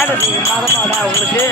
ஆடு மதமாடா உங்களுக்கு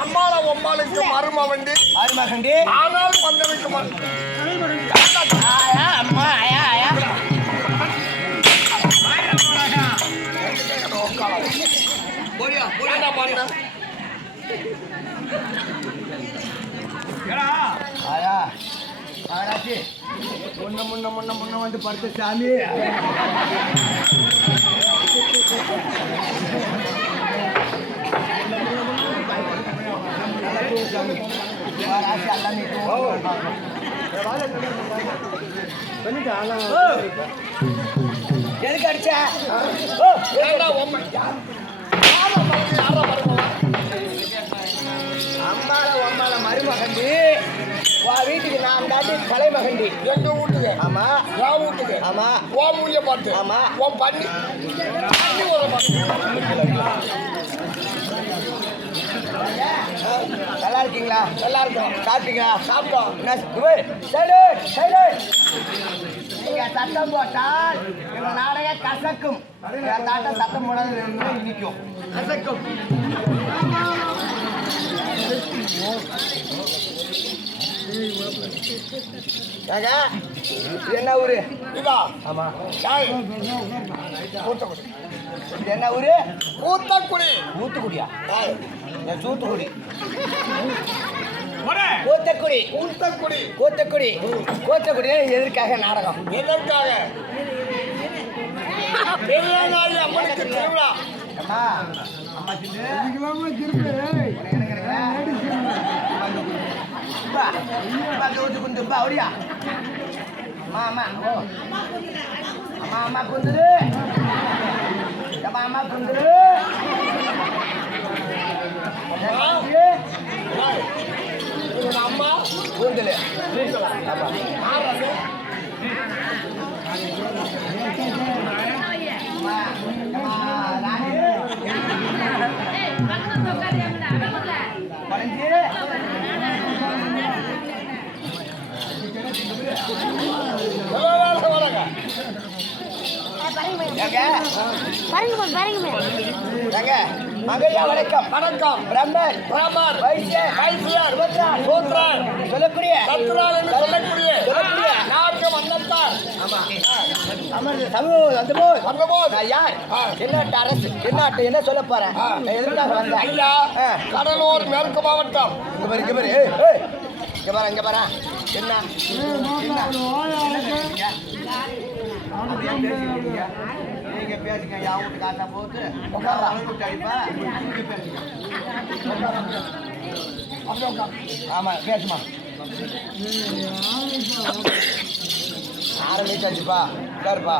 அம்மால ஒம்மாளுக்கு மருமவண்டி அருமகண்டி ஆனால் மந்தனுக்கு அம்மா ஆயா ஆயா ஆயா ஆராச்சி முன்ன முன்ன முன்ன முன்ன வந்து படுத்த சாமி எதுக்கு அடிச்ச அம்மால ஒம்மால மருமகண்டி வா வீட்டுக்கு நான் தாண்டி கலை மகண்டி எங்க வீட்டுக்கு ஆமா என் வீட்டுக்கு ஆமா ஓ மூலிய பார்த்து ஆமா உன் பண்ணி நல்லா இருக்கீங்களா நல்லா இருக்கும் சாப்பிட்டீங்களா சாப்பிட்டோம் சைடு சைடு நீங்க சத்தம் போட்டால் எங்க நாடக கசக்கும் தாட்ட சத்தம் போடாது நிற்கும் கசக்கும் என்ன ஊரு இதா ஆமா கூத்தக்குடி என்ன ஊரு கூத்தக்குடி ஊத்துக்குடியா தூத்துக்குடி கூத்தக்குடி கூத்தக்குடி கூத்தக்குடி கூத்தக்குடி கூத்தக்குடி எதற்காக நாடகம் எதற்காக பெரியாரி அம்மனுக்கு திருவிழா அம்மா அம்மா அப்படியா அம்மா அம்மா ஓ அம்மா அம்மா குந்துரு அம்மா அம்மா குந்துரு அம்மா கூந்தலு வணக்கம் வணக்கம் பிரம்மர் பிரமர் வைசியர் வைசியர் சுபத்ரன் சூத்ரன் சொல்லக்கூடிய சத்ரால் என்று சொல்லக்கூடிய நாட்டு வந்தத்தார் ஆமா அமர் சமூக வந்தபோது நான் யார் என்னாட்டு அரசு என்னாட்டு என்ன சொல்ல போறேன் எதுக்காக வந்தேன் ஐயா கடலூர் மேற்கு மாவட்டம் இங்க பாரு இங்க பாரு இங்க பாரு என்ன நீங்க பேசுங்க யா வீட்டு காட்டா போட்டு அடிப்பா ஆமா பேசுமா ஆரம்பிச்சாச்சுப்பா சார்ப்பா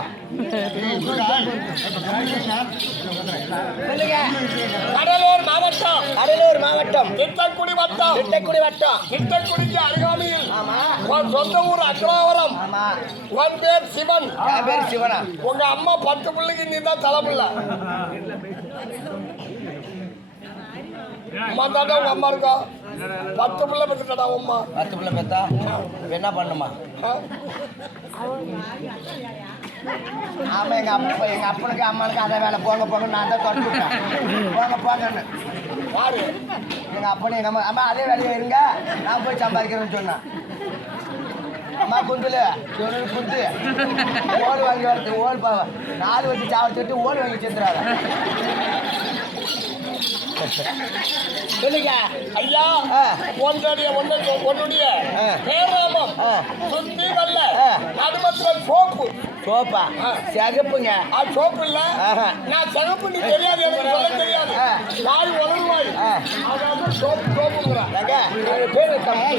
சொல்லுங்க கடலூர் மாவட்டம் கடலூர் மாவட்டம் திட்டக்குடி வட்டம் திட்டக்குடி வட்டம் திட்டக்குடிக்கு அருகாமையில் ஆமா உன் சொந்த ஊர் அக்ரவாரம் ஆமா உன் பேர் சிவன் என் பேர் சிவனா உங்க அம்மா 10 பிள்ளைக்கு நீ தான் தலைப்பில்ல அம்மா தாண்டா உங்க அம்மா இருக்கா 10 பிள்ளை பெற்றுட்டா அம்மா 10 பிள்ளை பெத்தா என்ன பண்ணுமா ஆமா எங்க அப்பனுக்கு அம்மானுக்கு அதை வேலை போங்க போங்க நான் தான் தொடச்சு விட்டேன் போங்க போங்கன்னு யாரு எங்க அப்பனு எங்க அம்மா அம்மா அதே வேலையை இருங்க நான் போய் சம்பாதிக்கிறேன்னு சொன்னேன் அம்மா குந்துல குந்து ஓடு வாங்கி வரது ஓடு 4 வச்சு சாவடிச்சுட்டு ஓடு வாங்கி சேர்த்துறாங்க சொல்லுங்க. ஐயா ஆ. உன்னுடைய ஆ. பேராமம் ஆ. சுத்தி வரல ஆ. நடுமத்துல சோப்பு சோப்பா சிகப்புங்க. சோப்பு இல்ல ஆஹா. நான் சிகப்பு நீ தெரியாது எனக்கு சொல்ல தெரியாது ஆ. வாய் உலருவாய் ஆ. அதாவது சோப்புங்கிறான் ஏங்க, உங்க பேரு தப்பு.